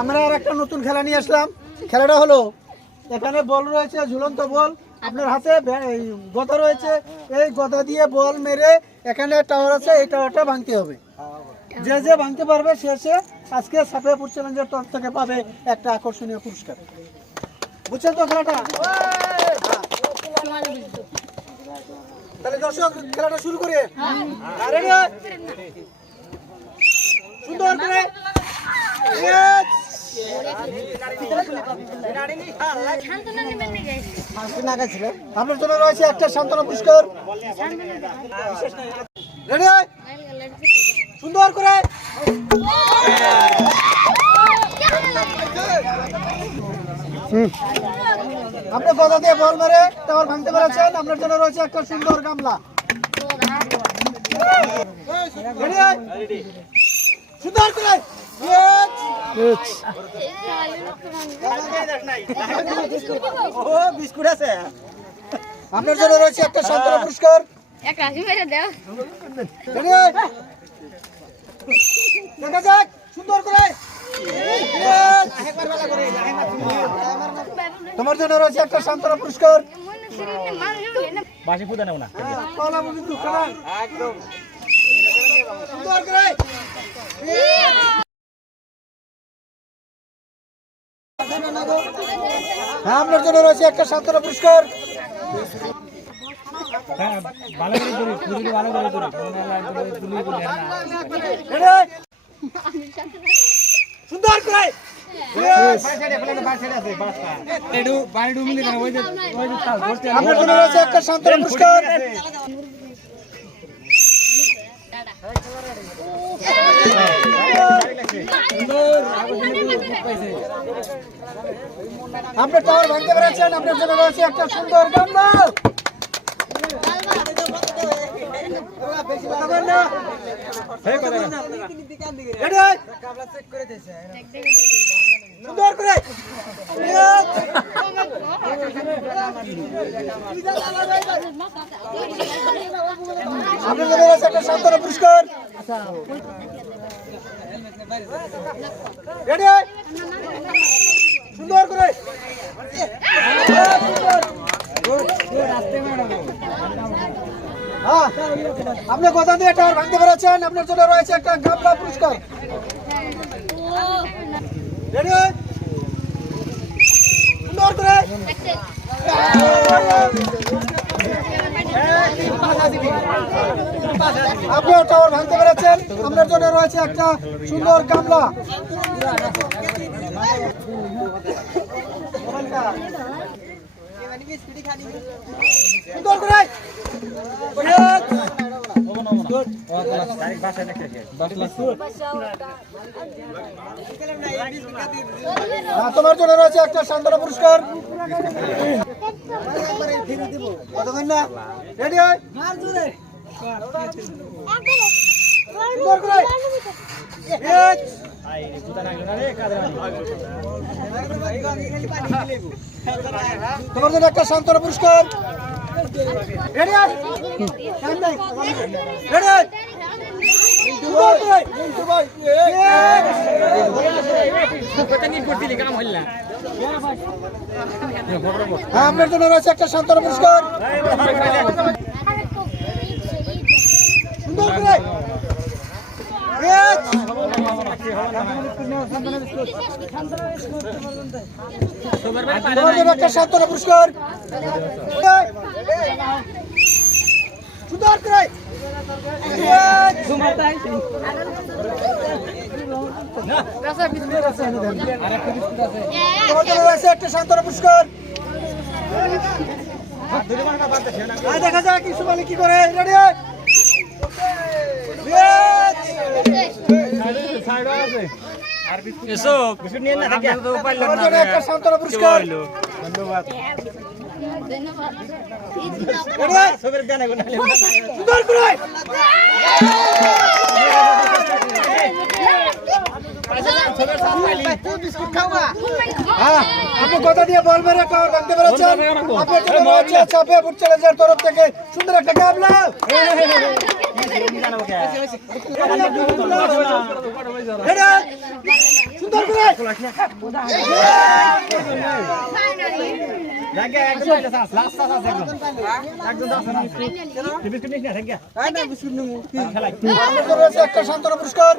আমরা আর একটা নতুন খেলা নিয়ে আসলাম। খেলাটা হলো, এখানে বল রয়েছে, ঝুলন্ত বল, আপনার হাতে গদা রয়েছে, এই গদা দিয়ে বল মেরে এখানে টাওয়ার আছে, এই টাওয়ারটা ভাঙতে হবে। যে যে ভাঙতে পারবে সে আজকে সাফিয়াপুর চ্যালেঞ্জের তরফ থেকে পাবে একটা আকর্ষণীয় পুরস্কার। বুঝছেন তো খেলাটা? তাহলে দর্শক খেলাটা শুরু করে সুন্দর করে আপনার জন্য রয়েছে একটা সান্ত্বনা পুরস্কার। রেডি, সুন্দর করে আপনি গদা দিয়ে বল মেরে টাওয়ার ভাঙতে পেরেছেন। আপনার জন্য রয়েছে একটা সুন্দর গামলা। সুন্দর করে বিস্কুট আছে। আপনার জন্য রয়েছে একটা সান্ত্বনা পুরস্কার। দেখা যাক, সুন্দর করে তোমার জন্য রয়েছে একটা সান্ত্বনা পুরস্কার। হ্যাঁ, আপনার জন্য রয়েছে একটা সান্ত্বনা পুরস্কার। সুন্দর করে আপনার জন্য রয়েছে একটা সান্ত্বনা পুরস্কার। আপনি টাওয়ার ভাঙতে পেরেছেন। আপনার জন্য রয়েছে একটা সুন্দর গামলা। সুন্দর করে আপনার জন্য রয়েছে একটা সান্ত্বনা পুরস্কার। রেডি, সুন্দর করে আপনি কথা দিয়ে টাওয়ার ভাঙতে পেরেছেন। আপনার জন্য রয়েছে একটা গামলা পুরস্কার। রেডি, সুন্দর করে আপনিও টাওয়ার ভাঙতে পেরেছেন। আপনার জন্য রয়েছে একটা সুন্দর গামলা। সুন্দর করে তোমার জন্য রয়েছে একটা সান্ত্বনা পুরস্কার। রেডি, সুন্দর করে তোমার জন্য একটা সান্ত্বনা পুরস্কার। রেডি, আপনার জন্য রয়েছে একটা সান্ত্বনা পুরস্কার। সুন্দর করে একটা সান্ত্বনা পুরস্কার। সুন্দর করে একটা সান্ত্বনা পুরস্কার। দেখা যাক কিছু বলে কি করে। রেডি, একটা সান্ত্বনা পুরস্কার। আপনি কথা দিয়ে বল মেরে টাওয়ার ভাঙতে পেরেছেন। আপনার জন্য রয়েছে সাফিয়াপুর চ্যালেঞ্জের তরফ থেকে সুন্দর একটা গামলা। সুন্দর করে একটা শান্তনা পুরস্কার।